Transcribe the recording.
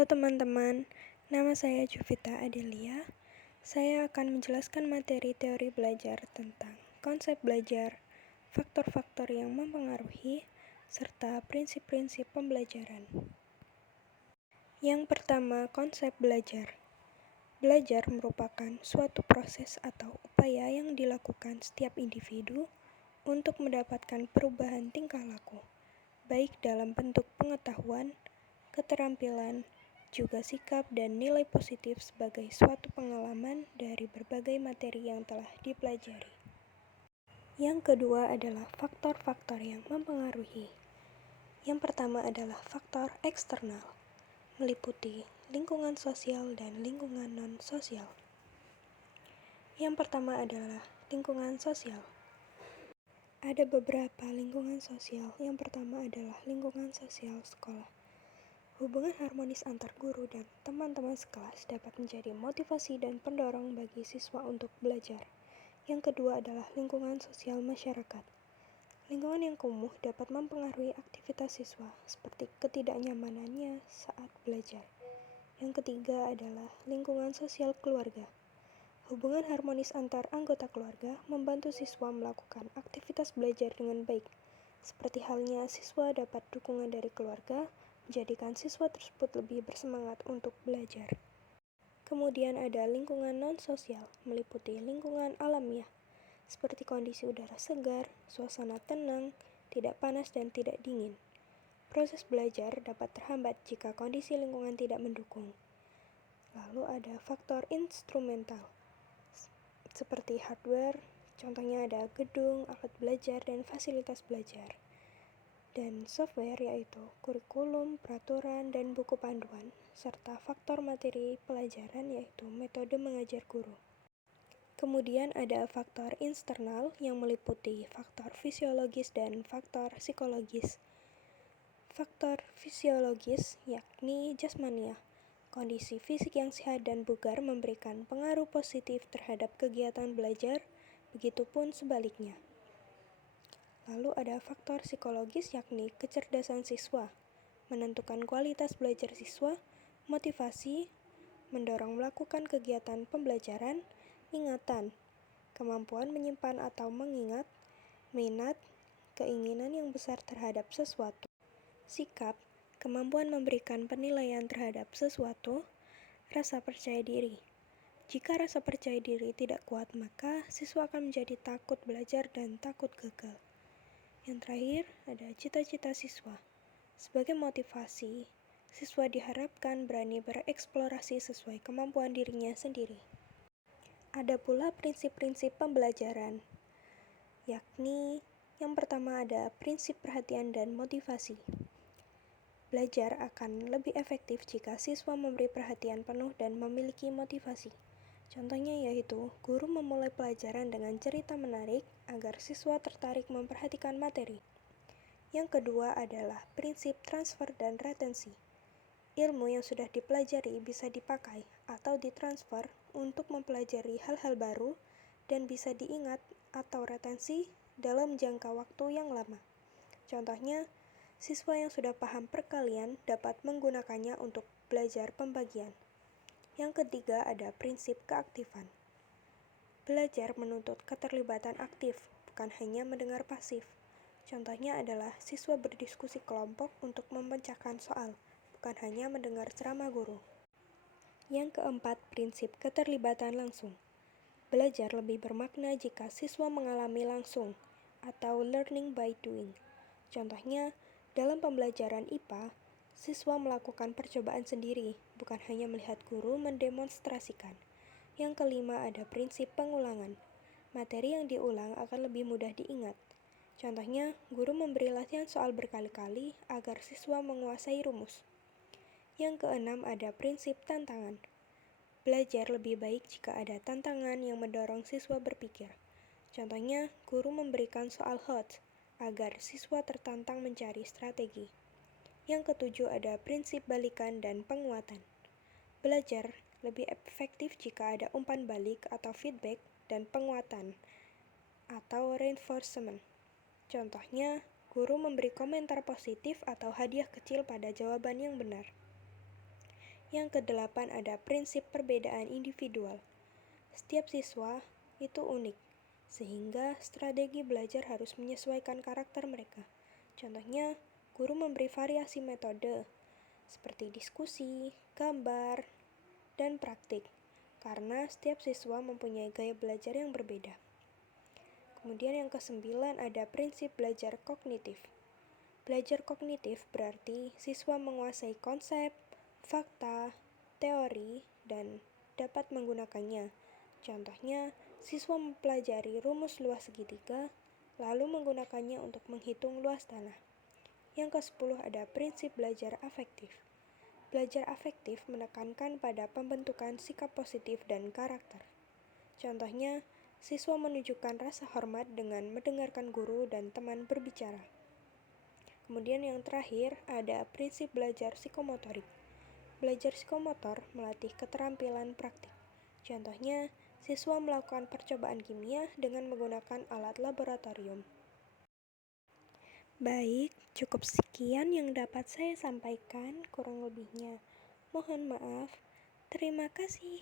Halo teman-teman, nama saya Jovita Adelia. Saya akan menjelaskan materi teori belajar tentang konsep belajar, faktor-faktor yang mempengaruhi, serta prinsip-prinsip pembelajaran. Yang pertama, konsep belajar. Belajar merupakan suatu proses atau upaya yang dilakukan setiap individu untuk mendapatkan perubahan tingkah laku, baik dalam bentuk pengetahuan, keterampilan, juga sikap dan nilai positif sebagai suatu pengalaman dari berbagai materi yang telah dipelajari. Yang kedua adalah faktor-faktor yang mempengaruhi. Yang pertama adalah faktor eksternal, meliputi lingkungan sosial dan lingkungan non-sosial. Yang pertama adalah lingkungan sosial. Ada beberapa lingkungan sosial. Yang pertama adalah lingkungan sosial sekolah. Hubungan harmonis antar guru dan teman-teman sekelas dapat menjadi motivasi dan pendorong bagi siswa untuk belajar. Yang kedua adalah lingkungan sosial masyarakat. Lingkungan yang kumuh dapat mempengaruhi aktivitas siswa, seperti ketidaknyamanannya saat belajar. Yang ketiga adalah lingkungan sosial keluarga. Hubungan harmonis antar anggota keluarga membantu siswa melakukan aktivitas belajar dengan baik. Seperti halnya siswa dapat dukungan dari keluarga, menjadikan siswa tersebut lebih bersemangat untuk belajar. Kemudian ada lingkungan non-sosial, meliputi lingkungan alamiah, seperti kondisi udara segar, suasana tenang, tidak panas dan tidak dingin. Proses belajar dapat terhambat jika kondisi lingkungan tidak mendukung. Lalu ada faktor instrumental, seperti hardware, contohnya ada gedung, alat belajar, dan fasilitas belajar. Dan software yaitu kurikulum, peraturan, dan buku panduan, serta faktor materi pelajaran yaitu metode mengajar guru. Kemudian ada faktor eksternal yang meliputi faktor fisiologis dan faktor psikologis. Faktor fisiologis yakni jasmania. Kondisi fisik yang sehat dan bugar memberikan pengaruh positif terhadap kegiatan belajar, begitupun sebaliknya. Lalu ada faktor psikologis yakni kecerdasan siswa, menentukan kualitas belajar siswa, motivasi, mendorong melakukan kegiatan pembelajaran, ingatan, kemampuan menyimpan atau mengingat, minat, keinginan yang besar terhadap sesuatu, sikap, kemampuan memberikan penilaian terhadap sesuatu, rasa percaya diri. Jika rasa percaya diri tidak kuat, maka siswa akan menjadi takut belajar dan takut gagal. Yang terakhir, ada cita-cita siswa. Sebagai motivasi, siswa diharapkan berani bereksplorasi sesuai kemampuan dirinya sendiri. Ada pula prinsip-prinsip pembelajaran, yakni yang pertama ada prinsip perhatian dan motivasi. Belajar akan lebih efektif jika siswa memberi perhatian penuh dan memiliki motivasi. Contohnya yaitu, guru memulai pelajaran dengan cerita menarik agar siswa tertarik memperhatikan materi. Yang kedua adalah prinsip transfer dan retensi. Ilmu yang sudah dipelajari bisa dipakai atau ditransfer untuk mempelajari hal-hal baru dan bisa diingat atau retensi dalam jangka waktu yang lama. Contohnya, siswa yang sudah paham perkalian dapat menggunakannya untuk belajar pembagian. Yang ketiga ada prinsip keaktifan. Belajar menuntut keterlibatan aktif, bukan hanya mendengar pasif. Contohnya adalah siswa berdiskusi kelompok untuk memecahkan soal, bukan hanya mendengar ceramah guru. Yang keempat, prinsip keterlibatan langsung. Belajar lebih bermakna jika siswa mengalami langsung, atau learning by doing. Contohnya, dalam pembelajaran IPA, siswa melakukan percobaan sendiri, bukan hanya melihat guru mendemonstrasikan. Yang kelima ada prinsip pengulangan. Materi yang diulang akan lebih mudah diingat. Contohnya, guru memberi latihan soal berkali-kali agar siswa menguasai rumus. Yang keenam ada prinsip tantangan. Belajar lebih baik jika ada tantangan yang mendorong siswa berpikir. Contohnya, guru memberikan soal hot agar siswa tertantang mencari strategi. Yang ketujuh ada prinsip balikan dan penguatan. Belajar lebih efektif jika ada umpan balik atau feedback dan penguatan atau reinforcement. Contohnya, guru memberi komentar positif atau hadiah kecil pada jawaban yang benar. Yang kedelapan ada prinsip perbedaan individual. Setiap siswa itu unik, sehingga strategi belajar harus menyesuaikan karakter mereka. Contohnya, guru memberi variasi metode, seperti diskusi, gambar, dan praktik, karena setiap siswa mempunyai gaya belajar yang berbeda. Kemudian yang kesembilan ada prinsip belajar kognitif. Belajar kognitif berarti siswa menguasai konsep, fakta, teori, dan dapat menggunakannya. Contohnya, siswa mempelajari rumus luas segitiga, lalu menggunakannya untuk menghitung luas tanah. Yang ke-10 ada prinsip belajar afektif. Belajar afektif menekankan pada pembentukan sikap positif dan karakter. Contohnya, siswa menunjukkan rasa hormat dengan mendengarkan guru dan teman berbicara. Kemudian yang terakhir ada prinsip belajar psikomotorik. Belajar psikomotor melatih keterampilan praktik. Contohnya, siswa melakukan percobaan kimia dengan menggunakan alat laboratorium. Baik, cukup sekian yang dapat saya sampaikan, kurang lebihnya mohon maaf. Terima kasih.